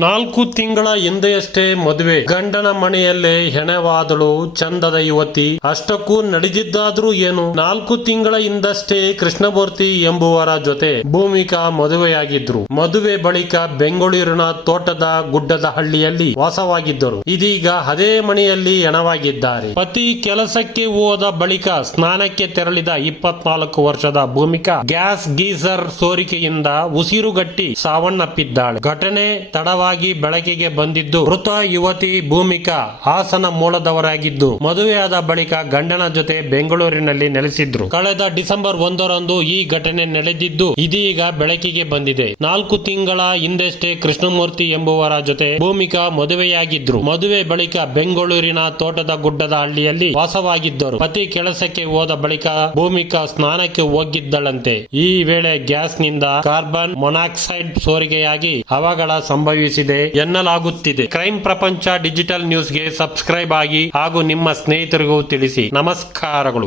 4 ತಿಂಗಳ ಹಿಂದೆಯಷ್ಟೇ ಮದುವೆ, ಗಂಡನ ಮನೆಯಲ್ಲೇ ಹೆಣವಾದಳು ಚಂದದ ಯುವತಿ. ಅಷ್ಟಕ್ಕೂ ನಡೆದಿದ್ದಾದ್ರೂ ಏನು? 4 ತಿಂಗಳ ಹಿಂದಷ್ಟೇ ಕೃಷ್ಣಮೂರ್ತಿ ಎಂಬುವರ ಜೊತೆ ಭೂಮಿಕಾ ಮದುವೆಯಾಗಿದ್ರು. ಮದುವೆ ಬಳಿಕ ಬೆಂಗಳೂರಿನ ತೋಟದ ಗುಡ್ಡದ ಹಳ್ಳಿಯಲ್ಲಿ ವಾಸವಾಗಿದ್ದರು. ಇದೀಗ ಅದೇ ಮನೆಯಲ್ಲಿ ಹೆಣವಾಗಿದ್ದಾರೆ. ಪತಿ ಕೆಲಸಕ್ಕೆ ಹೋದ ಬಳಿಕ ಸ್ನಾನಕ್ಕೆ ತೆರಳಿದ 24 ವರ್ಷದ ಭೂಮಿಕಾ ಗ್ಯಾಸ್ ಗೀಸರ್ ಸೋರಿಕೆಯಿಂದ ಉಸಿರುಗಟ್ಟಿ ಸಾವನ್ನಪ್ಪಿದ್ದಾಳೆ. ಘಟನೆ ತಡವಾಗಿ ಬೆಳಕಿಗೆ ಬಂದಿದ್ದು, ಮೃತ ಯುವತಿ ಭೂಮಿಕಾ ಹಾಸನ ಮೂಲದವರಾಗಿದ್ದು ಮದುವೆಯಾದ ಬಳಿಕ ಗಂಡನ ಜೊತೆ ಬೆಂಗಳೂರಿನಲ್ಲಿ ನೆಲೆಸಿದ್ರು. ಕಳೆದ ಡಿಸೆಂಬರ್ 1ರಂದು ಈ ಘಟನೆ ನಡೆದಿದ್ದು ಇದೀಗ ಬೆಳಕಿಗೆ ಬಂದಿದೆ. 4 ತಿಂಗಳ ಹಿಂದಷ್ಟೇ ಕೃಷ್ಣಮೂರ್ತಿ ಎಂಬುವರ ಜೊತೆ ಭೂಮಿಕಾ ಮದುವೆಯಾಗಿದ್ರು. ಮದುವೆ ಬಳಿಕ ಬೆಂಗಳೂರಿನ ತೋಟದ ಗುಡ್ಡದ ಹಳ್ಳಿಯಲ್ಲಿ ವಾಸವಾಗಿದ್ದರು. ಪತಿ ಕೆಲಸಕ್ಕೆ ಹೋದ ಬಳಿಕ ಭೂಮಿಕಾ ಸ್ನಾನಕ್ಕೆ ಹೋಗಿದ್ದಳಂತೆ. ಈ ವೇಳೆ ಗ್ಯಾಸ್ನಿಂದ ಕಾರ್ಬನ್ ಮೊನಾಕ್ಸೈಡ್ ಸೋರಿಕೆಯಾಗಿ ಅವಘಡ ಸಂಭವಿಸಿದೆ ಎನ್ನಲಾಗುತ್ತಿದೆ. ಕ್ರೈಮ್ ಪ್ರಪಂಚ ಡಿಜಿಟಲ್ ನ್ಯೂಸ್ಗೆ ಸಬ್ಸ್ಕ್ರೈಬ್ ಆಗಿ ಹಾಗೂ ನಿಮ್ಮ ಸ್ನೇಹಿತರಿಗೂ ತಿಳಿಸಿ. ನಮಸ್ಕಾರಗಳು.